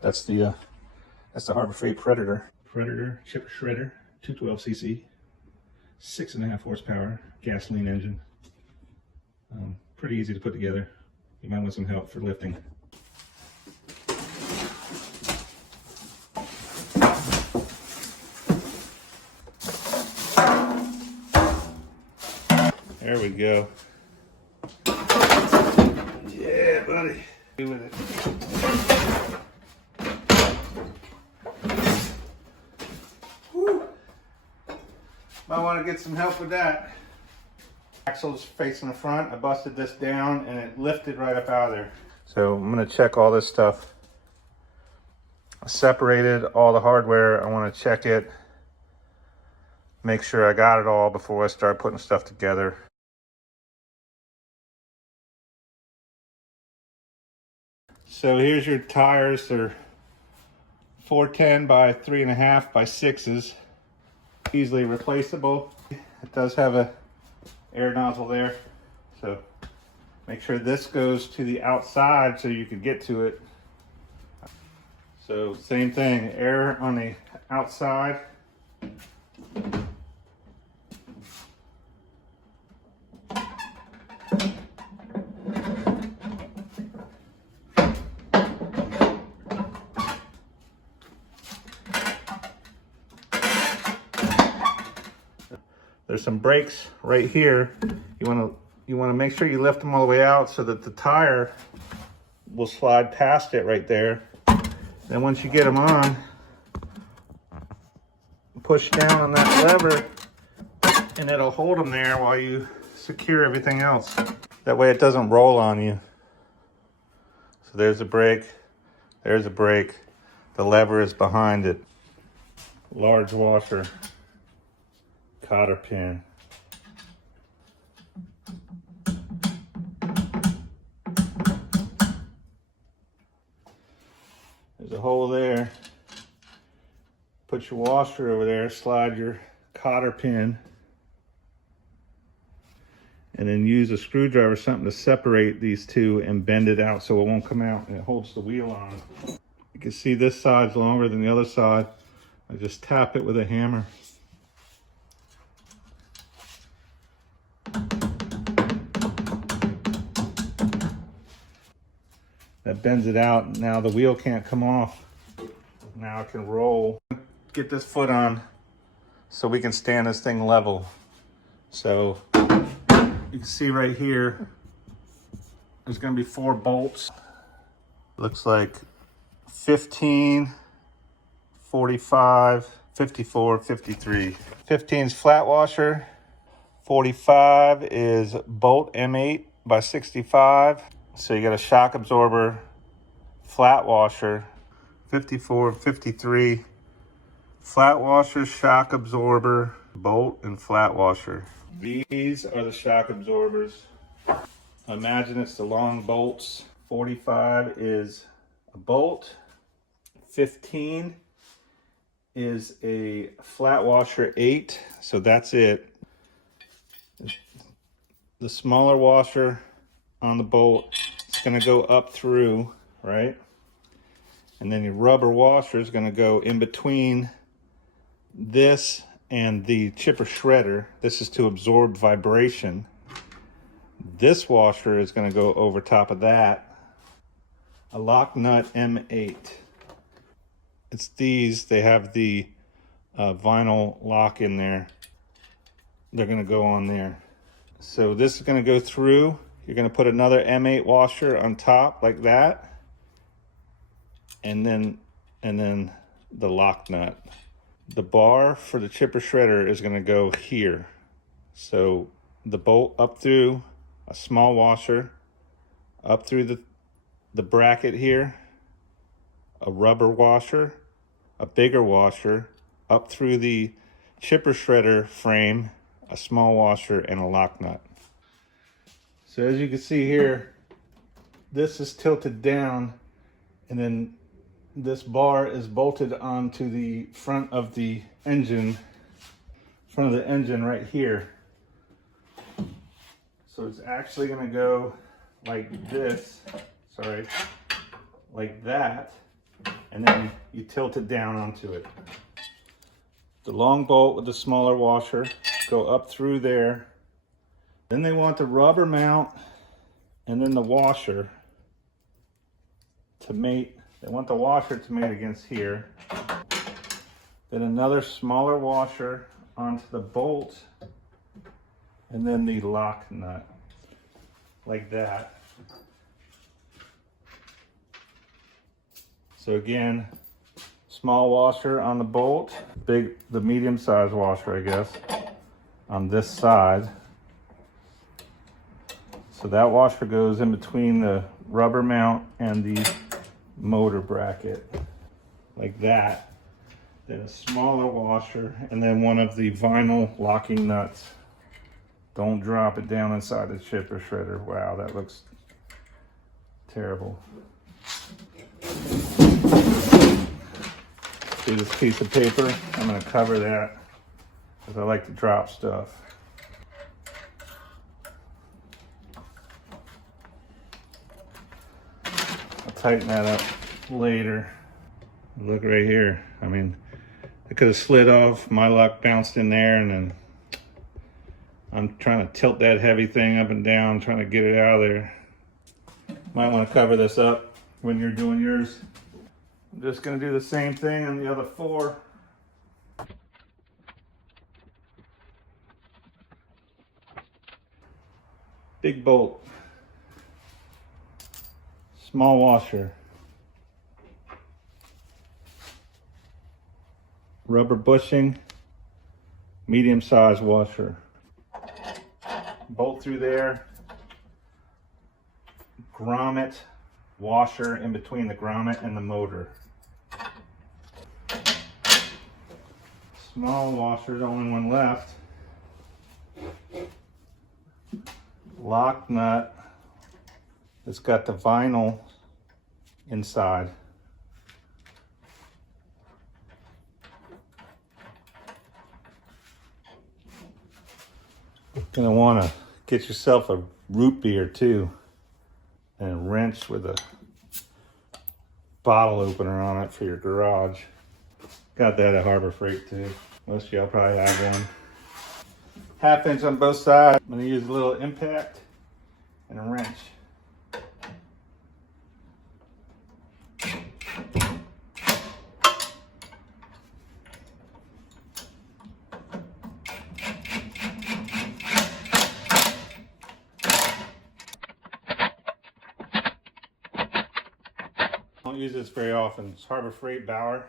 That's the Harbor Freight Predator. Predator chipper shredder, 212cc, 6.5 horsepower, gasoline engine. Pretty easy to put together. You might want some help for lifting. There we go. Yeah, buddy. Do with it. Woo. Might want to get some help with that. Axle's facing the front. I busted this down and it lifted right up out of there. So I'm going to check all this stuff. I separated all the hardware. I want to check it. Make sure I got it all before I start putting stuff together. So here's your tires. They're 410 by 3.5 by 6s. Easily replaceable. It does have a air nozzle there. So make sure this goes to the outside so you can get to it. So same thing, air on the outside. There's some brakes right here. You want to make sure you lift them all the way out so that the tire will slide past it right there. Then once you get them on, push down on that lever and it'll hold them there while you secure everything else. That way it doesn't roll on you. So there's a brake, there's a brake. The lever is behind it. Large washer. Cotter pin. There's a hole there. Put your washer over there, slide your cotter pin, and then use a screwdriver or something to separate these two and bend it out so it won't come out and it holds the wheel on. You can see this side's longer than the other side. I just tap it with a hammer. That bends it out. Now the wheel can't come off. Now it can roll. Get this foot on so we can stand this thing level. So you can see right here, there's gonna be 4 bolts. Looks like 15, 45, 54, 53. 15 is flat washer. 45 is bolt M8 by 65. So you got a shock absorber, flat washer. 54, 53, flat washer, shock absorber, bolt, and flat washer. These are the shock absorbers. Imagine it's the long bolts. 45 is a bolt. 15 is a flat washer 8, so that's it. The smaller washer on the bolt, it's gonna go up through, right? And then your rubber washer is gonna go in between this and the chipper shredder. This is to absorb vibration. This washer is gonna go over top of that. A lock nut M8. It's these, they have the vinyl lock in there. They're gonna go on there. So this is gonna go through. You're gonna put another M8 washer on top like that. And then the lock nut. The bar for the chipper shredder is gonna go here. So the bolt up through a small washer, up through the bracket here, a rubber washer, a bigger washer, up through the chipper shredder frame, a small washer, and a lock nut. So as you can see here, this is tilted down, and then this bar is bolted onto the front of the engine, right here. So it's actually gonna go like this, sorry, like that. and then you tilt it down onto it. The long bolt with the smaller washer go up through there. Then they want the rubber mount and then the washer to mate. They want the washer to mate against here. Then another smaller washer onto the bolt, and then the lock nut, like that. So again, small washer on the bolt, the medium-sized washer, I guess, on this side. So that washer goes in between the rubber mount and the motor bracket, like that. Then a smaller washer, and then one of the vinyl locking nuts. Don't drop it down inside the chipper shredder. Wow, that looks terrible. See this piece of paper? I'm gonna cover that because I like to drop stuff. I'll tighten that up later. Look right here. I mean, it could have slid off. My luck bounced in there, and then I'm trying to tilt that heavy thing up and down, trying to get it out of there. Might want to cover this up when you're doing yours. I'm just going to do the same thing on the other 4. Big bolt. Small washer. Rubber bushing. Medium-sized washer. Bolt through there. Grommet washer in between the grommet and the motor. Small washer, the only one left. Lock nut. It's got the vinyl inside. Gonna want to get yourself a root beer too, and a wrench with a bottle opener on it for your garage. Got that at Harbor Freight too. Most of y'all probably have one. 1/2 inch on both sides. I'm gonna use a little impact and a wrench. I don't use this very often. It's Harbor Freight Bauer.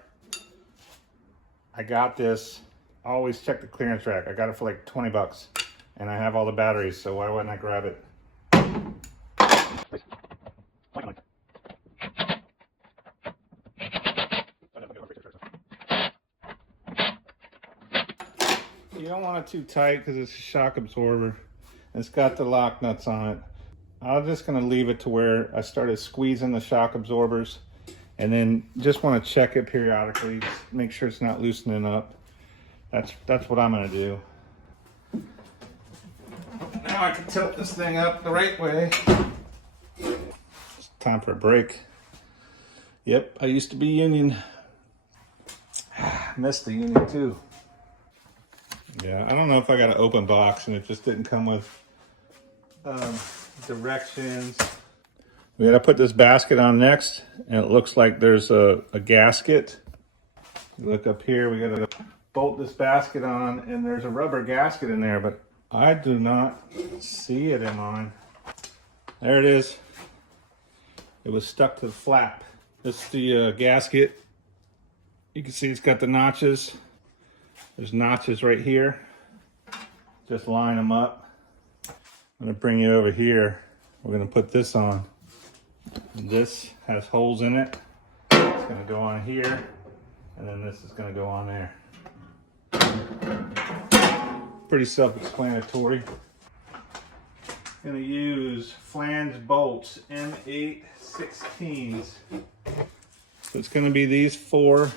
I got this. I always check the clearance rack. I got it for like 20 bucks. And I have all the batteries, so why wouldn't I grab it? You don't want it too tight because it's a shock absorber. It's got the lock nuts on it. I'm just gonna leave it to where I started squeezing the shock absorbers, and then just want to check it periodically, just make sure it's not loosening up. That's what I'm gonna do. Now I can tilt this thing up the right way. It's time for a break. Yep, I used to be union. Missed the union too. Yeah, I don't know if I got an open box and it just didn't come with directions. We gotta put this basket on next, and it looks like there's a gasket. You look up here, we gotta bolt this basket on, and there's a rubber gasket in there, but I do not see it in mine. There it is. It was stuck to the flap. This is the gasket. You can see it's got the notches. There's notches right here. Just line them up. I'm gonna bring you over here. We're gonna put this on. This has holes in it. It's gonna go on here, and then this is gonna go on there. Pretty self-explanatory. Gonna use flange bolts, M8/16s. So it's gonna be these 4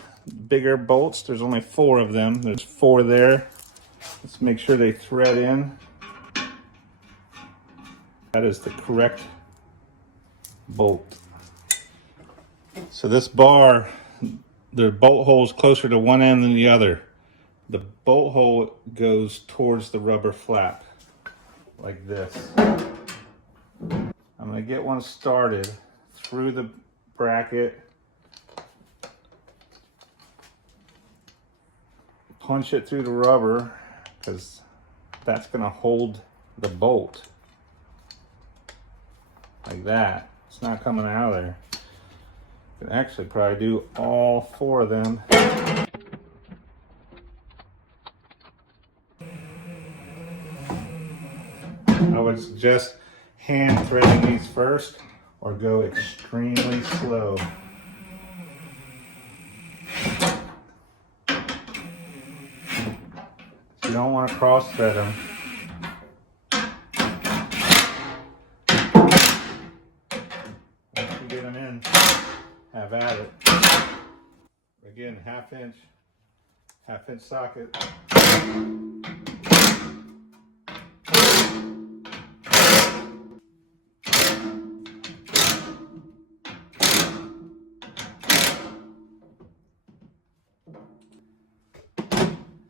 bigger bolts. There's only 4 of them. There's 4 there. Let's make sure they thread in. That is the correct bolt. So this bar, the bolt hole is closer to one end than the other. The bolt hole goes towards the rubber flap, like this. I'm going to get one started through the bracket, punch it through the rubber, because that's going to hold the bolt, like that. It's not coming out of there. You can actually probably do all 4 of them. I would suggest hand threading these first, or go extremely slow. You don't want to cross thread them. Once you get them in, have at it. Again, half-inch socket.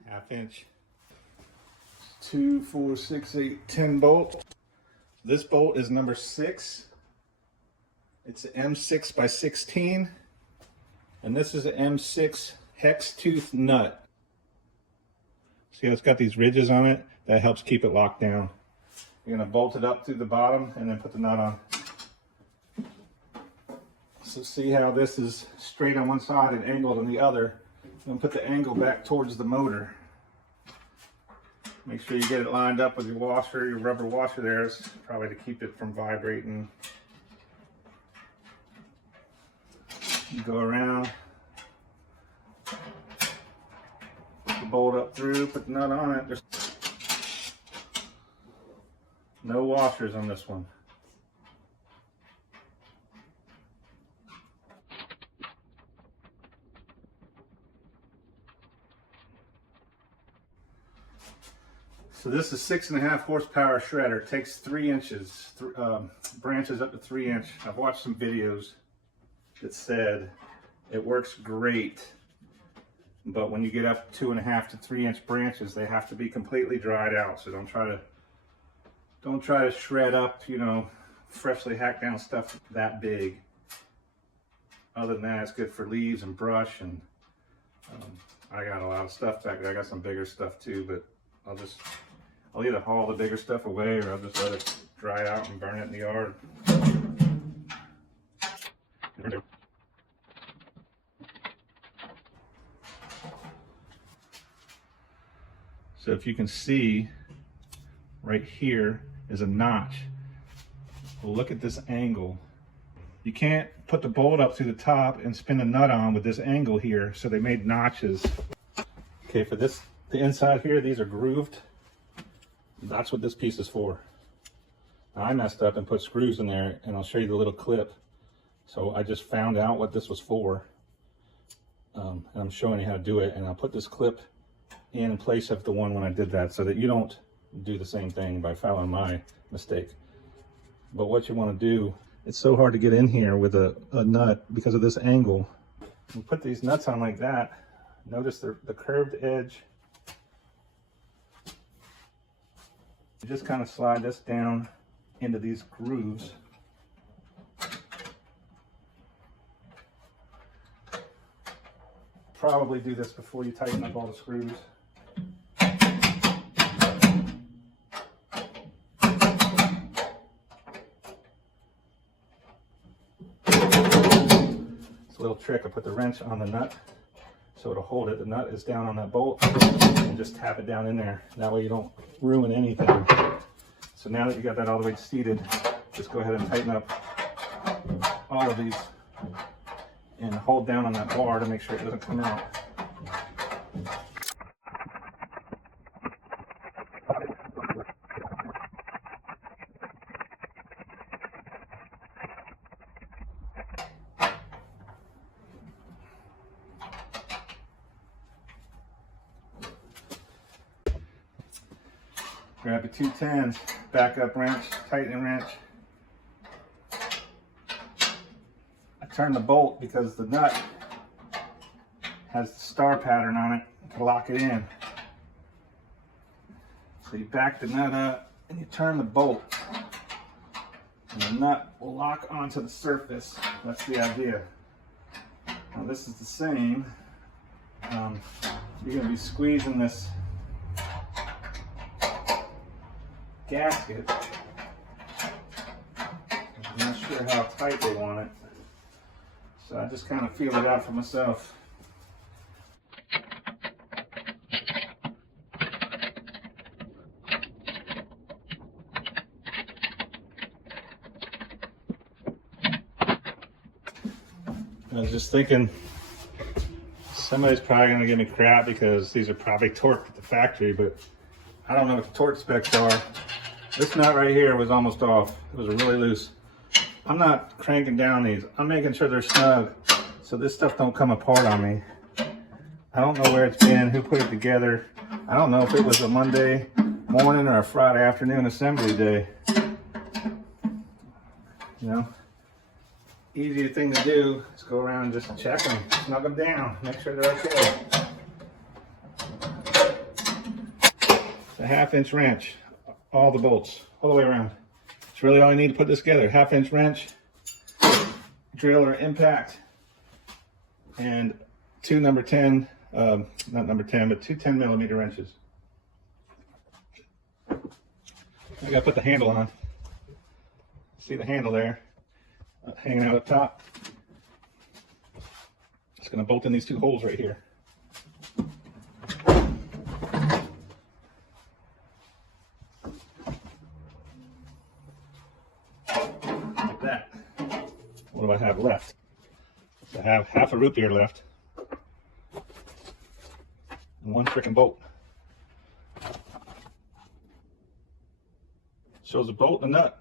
Half-inch. 2, 4, 6, 8, 10 bolt. This bolt is number 6. It's an M6 by 16, and this is an M6 hex tooth nut. See how it's got these ridges on it? That helps keep it locked down. You're gonna bolt it up through the bottom and then put the nut on. So see how this is straight on one side and angled on the other. Then put the angle back towards the motor. Make sure you get it lined up with your washer, your rubber washer there. It's probably to keep it from vibrating. You go around, put the bolt up through, put the nut on it. There's no washers on this one. So this is 6.5 horsepower shredder. It takes 3 inches, branches up to 3 inch. I've watched some videos that said it works great, but when you get up 2.5 to 3 inch branches, they have to be completely dried out. So don't try to shred up, you know, freshly hacked down stuff that big. Other than that, it's good for leaves and brush, and I got a lot of stuff back there. I got some bigger stuff too, but I'll either haul the bigger stuff away, or I'll just let it dry out and burn it in the yard. So if you can see, right here is a notch. Well, look at this angle. You can't put the bolt up through the top and spin a nut on with this angle here, so they made notches. Okay, for this, the inside here, these are grooved. That's what this piece is for. Now, I messed up and put screws in there, and I'll show you the little clip. So I just found out what this was for, and I'm showing you how to do it. And I'll put this clip in place of the one when I did that, so that you don't do the same thing by following my mistake. But what you want to do, it's so hard to get in here with a nut because of this angle. You put these nuts on like that. Notice the curved edge. You just kind of slide this down into these grooves. Probably do this before you tighten up all the screws. It's a little trick. I put the wrench on the nut so it'll hold it. The nut is down on that bolt, and just tap it down in there. That way you don't ruin anything. So now that you got that all the way seated, just go ahead and tighten up all of these and hold down on that bar to make sure it doesn't come out. Grab your 210s, backup wrench, tightening wrench. I turn the bolt because the nut has the star pattern on it to lock it in. So you back the nut up and you turn the bolt, and the nut will lock onto the surface. That's the idea. Now this is the same. You're going to be squeezing this gasket. I'm not sure how tight they want it, so I just kind of feel it out for myself. I was just thinking, somebody's probably going to give me crap because these are probably torqued at the factory, but I don't know what the torque specs are. This nut right here was almost off. It was really loose. I'm not cranking down these. I'm making sure they're snug so this stuff don't come apart on me. I don't know where it's been, who put it together. I don't know if it was a Monday morning or a Friday afternoon assembly day. You know? Easy thing to do is go around and just check them, snug them down, make sure they're okay. It's a 1/2-inch wrench, all the bolts, all the way around. It's really all you need to put this together. 1/2-inch wrench, drill or impact, and two number 10, not number 10, but two 10mm wrenches. I gotta put the handle on. See the handle there? Hanging out up top. It's going to bolt in these two holes right here. Like that. What do I have left? I have half a root beer left. And one freaking bolt. Shows the bolt and the nut.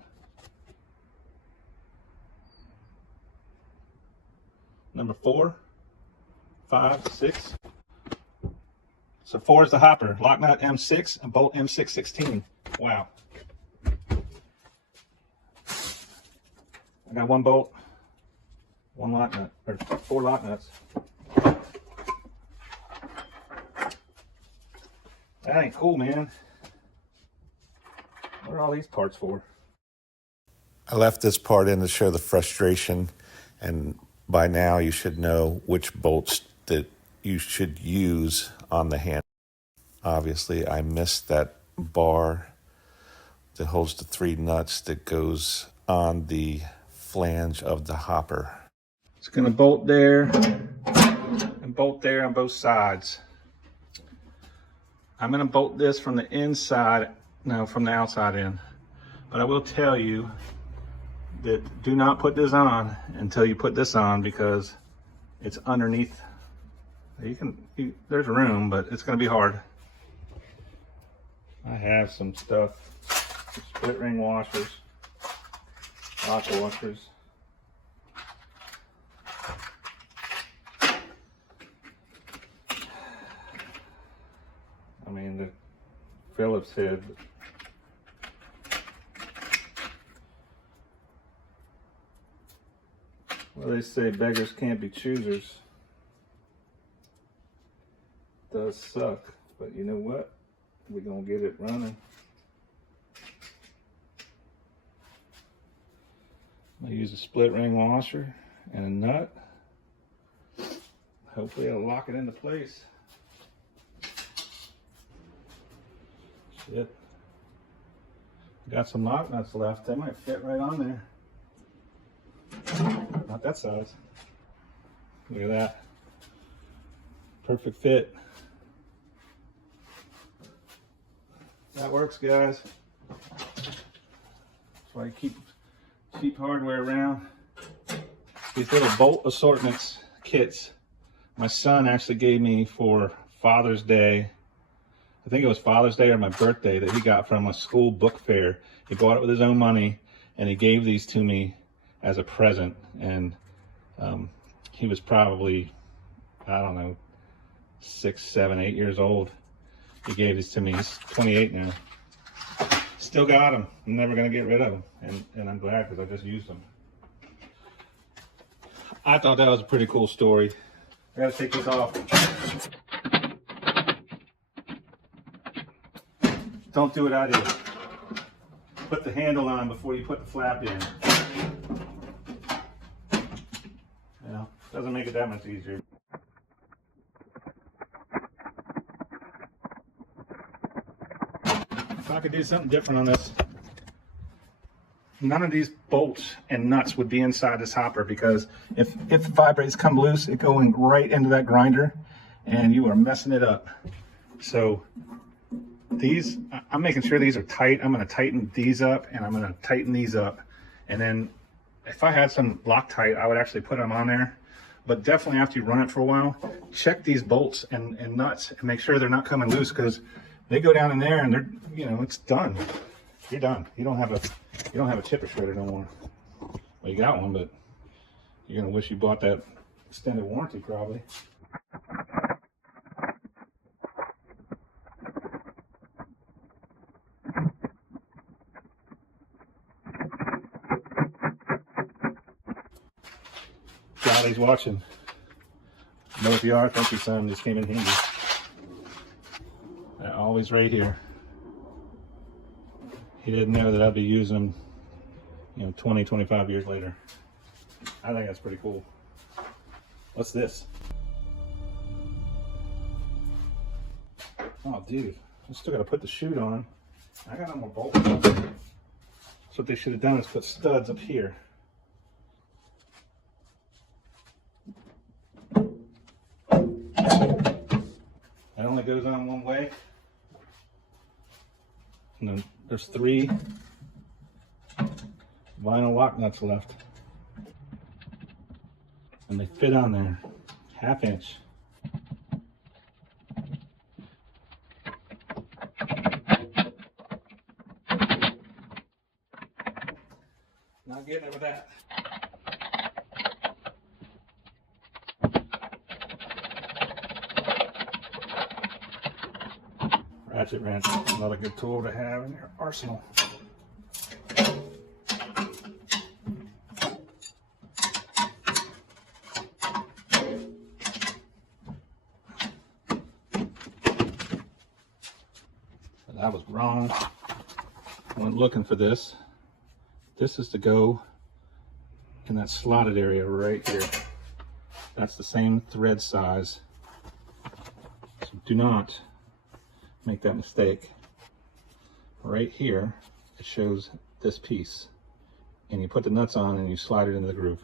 Number 4, 5, 6. So 4 is the hopper. Lock nut M6 and bolt M616. Wow. I got one bolt, one lock nut, or 4 lock nuts. That ain't cool, man. What are all these parts for? I left this part in to show the frustration, and by now you should know which bolts that you should use on the handle. Obviously, I missed that bar that holds the 3 nuts that goes on the flange of the hopper. It's going to bolt there and bolt there on both sides. I'm going to bolt this from the inside, no, from the outside in. But I will tell you that do not put this on until you put this on, because it's underneath. There's room, but it's going to be hard. I have some stuff, split ring washers, lock washers. I mean, the Phillips head. Well, they say beggars can't be choosers. Does suck, but you know what? We're gonna get it running. I'm gonna use a split ring washer and a nut. Hopefully it'll lock it into place. Shit. Got some lock nuts left. They might fit right on there. Not that size. Look at that. Perfect fit. That works, guys. That's why you keep cheap hardware around. These little bolt assortments kits, my son actually gave me for Father's Day. I think it was Father's Day or my birthday, that he got from a school book fair. He bought it with his own money, and he gave these to me as a present. And he was probably, I don't know, 6, 7, 8 years old. He gave these to me. He's 28 now. Still got them. I'm never going to get rid of them. And I'm glad, because I just used them. I thought that was a pretty cool story. I gotta take this off. Don't do what I do. Put the handle on before you put the flap in. You know, doesn't make it that much easier. If I could do something different on this, none of these bolts and nuts would be inside this hopper, because if the vibrates come loose, it going right into that grinder and you are messing it up. So these, I'm making sure these are tight. I'm going to tighten these up and I'm going to tighten these up. And then if I had some Loctite, I would actually put them on there. But definitely after you run it for a while, check these bolts and nuts and make sure they're not coming loose, because they go down in there and they're, you know, it's done. You're done. You don't have a chipper shredder no more. Well, you got one, but you're gonna wish you bought that extended warranty probably. Charlie's watching. Know if you are, thank you, son. Just came in handy. They're always right here. He didn't know that I'd be using them, you know, 20, 25 years later. I think that's pretty cool. What's this? Oh, dude, I still gotta put the chute on. I got no more bolts. So what they should have done is put studs up here. It only goes on one way. And then there's 3 vinyl lock nuts left. And they fit on there, 1/2 inch. Not getting it with that. Ratchet wrench, another good tool to have in your arsenal. I was wrong. I went looking for this. This is to go in that slotted area right here. That's the same thread size. So do not make that mistake. Right here, it shows this piece. And you put the nuts on and you slide it into the groove.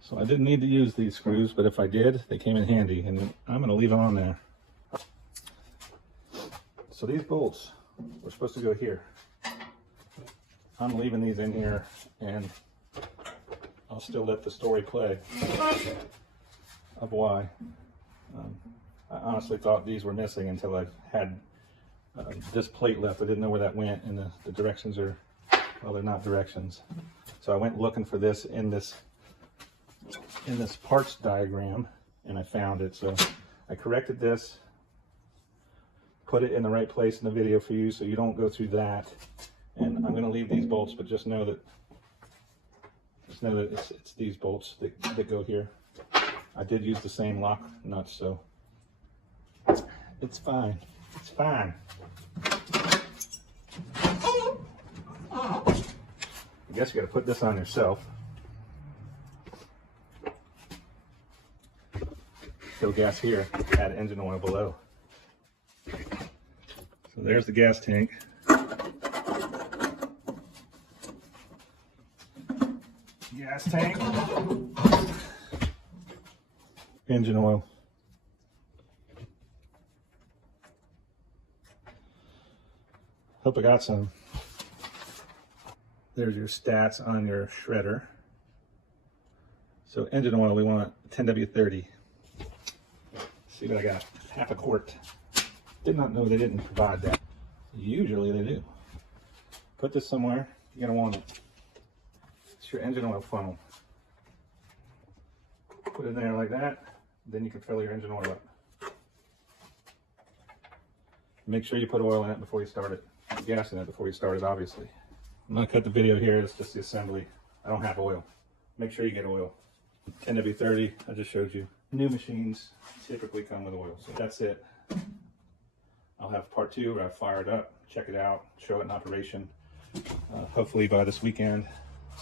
So I didn't need to use these screws, but if I did, they came in handy. And I'm gonna leave them on there. So these bolts were supposed to go here. I'm leaving these in here, and I'll still let the story play of why. I honestly thought these were missing until I had this plate left. I didn't know where that went, and the directions are, well, they're not directions. So I went looking for this in this parts diagram, and I found it. So I corrected this, put it in the right place in the video for you so you don't go through that. And I'm going to leave these bolts, but just know that it's these bolts that go here. I did use the same lock nuts, so it's fine. It's fine. I guess you got to put this on yourself. Fill gas here, add engine oil below. So there's the gas tank. Gas tank. Engine oil. Hope I got some. There's your stats on your shredder. So engine oil, we want 10W30. See what I got, 1/2 quart. Did not know they didn't provide that. Usually they do. Put this somewhere, you're gonna want it. It's your engine oil funnel. Put it in there like that, then you can fill your engine oil up. Make sure you put oil in it before you start it. Gas in it before you start it, obviously. I'm gonna cut the video here, it's just the assembly. I don't have oil. Make sure you get oil. NW30, I just showed you. New machines typically come with oil, so that's it. I'll have part 2 where I fire it up, check it out, show it in operation, hopefully by this weekend.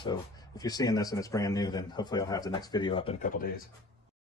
So if you're seeing this and it's brand new, then hopefully I'll have the next video up in a couple days.